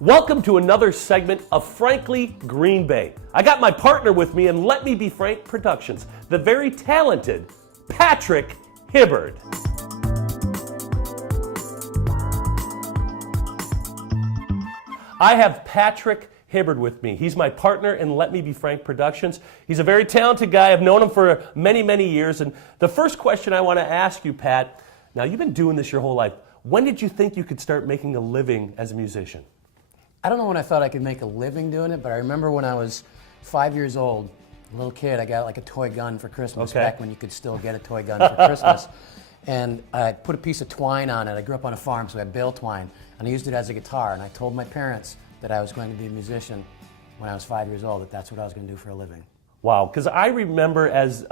Welcome to another segment of Frankly Green Bay. I got my partner with me in Let Me Be Frank Productions, the very talented Patrick Hibbard. I have Patrick Hibbard with me. He's my partner in Let Me Be Frank Productions. He's a very talented guy. I've known him for many, many years. And the first question I want to ask you, Pat, now you've been doing this your whole life. When did you think you could start making a living as a musician? I don't know when I thought I could make a living doing it, but I remember when I was 5 years old, a little kid, I got like a toy gun for Christmas, back when you could still get a toy gun for Christmas. And I put a piece of twine on it. I grew up on a farm, so I had bale twine, and I used it as a guitar. And I told my parents that I was going to be a musician when I was 5 years old, that that's what I was going to do for a living. Wow, because I remember as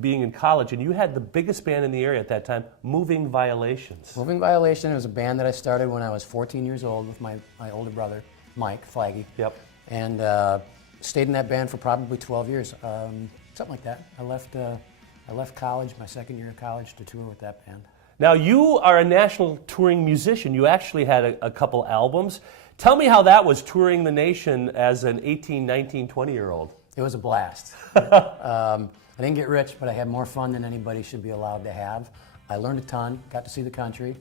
being in college, and you had the biggest band in the area at that time, Moving Violations. Moving Violation was a band that I started when I was 14 years old with my older brother, Mike Flaggy. Yep. And stayed in that band for probably 12 years, something like that. I left college, my second year of college, to tour with that band. Now, you are a national touring musician. You actually had a couple albums. Tell me how that was, touring the nation as an 18, 19, 20-year-old. It was a blast. I didn't get rich, but I had more fun than anybody should be allowed to have. I learned a ton, got to see the country,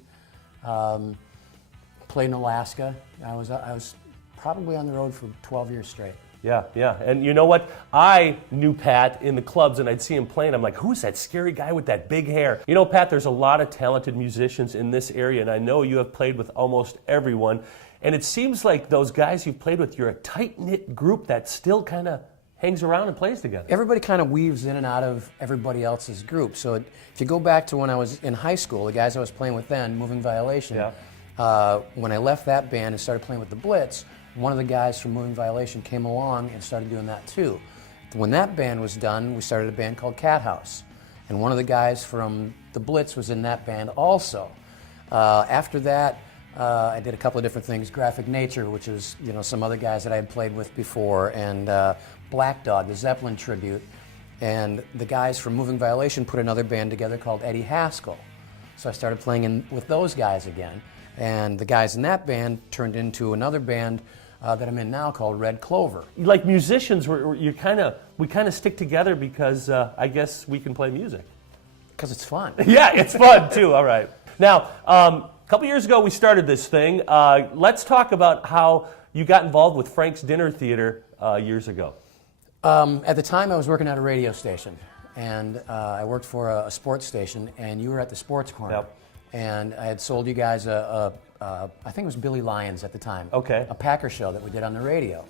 played in Alaska. I was probably on the road for 12 years straight. Yeah. And you know what? I knew Pat in the clubs, and I'd see him playing. I'm like, who's that scary guy with that big hair? You know, Pat, there's a lot of talented musicians in this area, and I know you have played with almost everyone. And it seems like those guys you've played with, you're a tight-knit group that still kind of hangs around and plays together. Everybody kind of weaves in and out of everybody else's group. So if you go back to when I was in high school, the guys I was playing with then, Moving Violation, when I left that band and started playing with the Blitz, one of the guys from Moving Violation came along and started doing that too. When that band was done, we started a band called Cat House. And one of the guys from the Blitz was in that band also. After that, I did a couple of different things. Graphic Nature, which is some other guys that I had played with before, and Black Dog, the Zeppelin tribute. And the guys from Moving Violation put another band together called Eddie Haskell. So I started playing with those guys again. And the guys in that band turned into another band that I'm in now called Red Clover. Like musicians, we kind of stick together because I guess we can play music. Because it's fun. Yeah, it's fun too. All right. Now, a couple years ago we started this thing. Let's talk about how you got involved with Frank's Dinner Theater years ago. At the time, I was working at a radio station, and I worked for a sports station, and you were at the Sports Corner. Yep. And I had sold you guys I think it was Billy Lyons at the time. Okay. A Packer show that we did on the radio.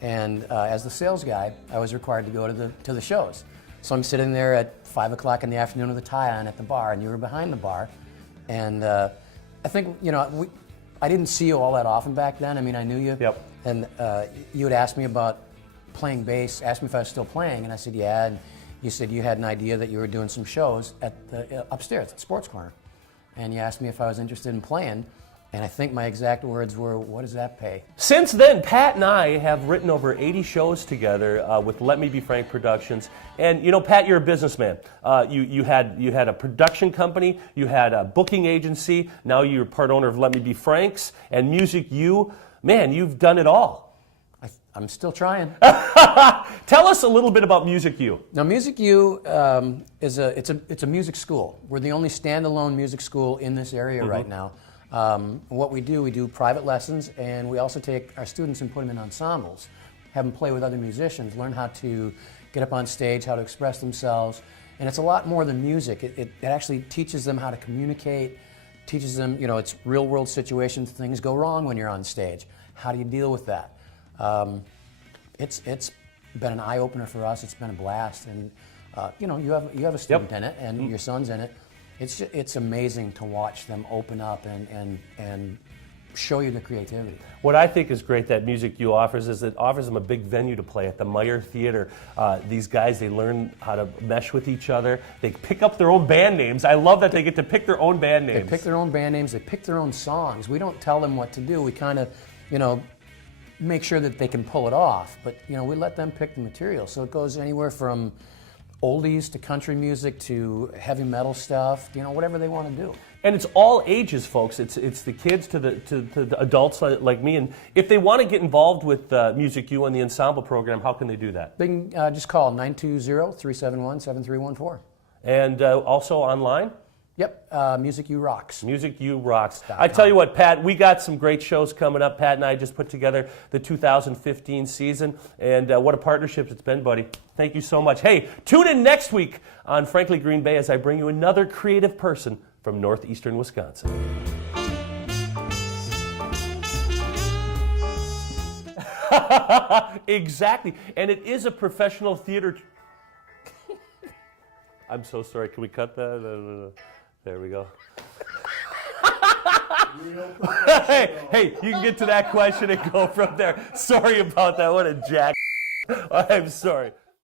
And as the sales guy, I was required to go to the shows. So I'm sitting there at 5 o'clock in the afternoon with a tie on at the bar, and you were behind the bar. And I think, I didn't see you all that often back then. I mean, I knew you. Yep. And you had asked me about playing bass, asked me if I was still playing, and I said, yeah. And you said you had an idea that you were doing some shows at upstairs at Sports Corner. And you asked me if I was interested in playing, and I think my exact words were, what does that pay? Since then, Pat and I have written over 80 shows together with Let Me Be Frank Productions. And Pat, you're a businessman. You had a production company, you had a booking agency, now you're part owner of Let Me Be Franks, and Music U. Man, you've done it all. I'm still trying. Tell us a little bit about Music U. Now, Music U it's a music school. We're the only standalone music school in this area right now. What we do private lessons, and we also take our students and put them in ensembles, have them play with other musicians, learn how to get up on stage, how to express themselves, and it's a lot more than music. It actually teaches them how to communicate, teaches them, it's real world situations, things go wrong when you're on stage. How do you deal with that? It's been an eye-opener for us. It's been a blast, and you have a student in it, and your son's in it. It's amazing to watch them open up and show you the creativity. What I think is great that Music U offers is it offers them a big venue to play at the Meyer Theater. These guys, they learn how to mesh with each other. They pick up their own band names. I love that they get to pick their own band names. They pick their own band names. They pick their own songs. We don't tell them what to do. We kind of, make sure that they can pull it off, but we let them pick the material. So it goes anywhere from oldies to country music to heavy metal stuff, whatever they want to do. And it's all ages, folks. It's the kids to the adults like me. And if they want to get involved with Music U and the ensemble program, how can they do that? They can just call 920-371-7314. And also online? Yep, Music U Rocks. Music U Rocks. I tell you what, Pat, we got some great shows coming up. Pat and I just put together the 2015 season, and what a partnership it's been, buddy. Thank you so much. Hey, tune in next week on Frankly Green Bay as I bring you another creative person from northeastern Wisconsin. Exactly, and it is a professional theater. I'm so sorry. Can we cut that? No. There we go. hey, you can get to that question and go from there. Sorry about that. What a jack. I'm sorry.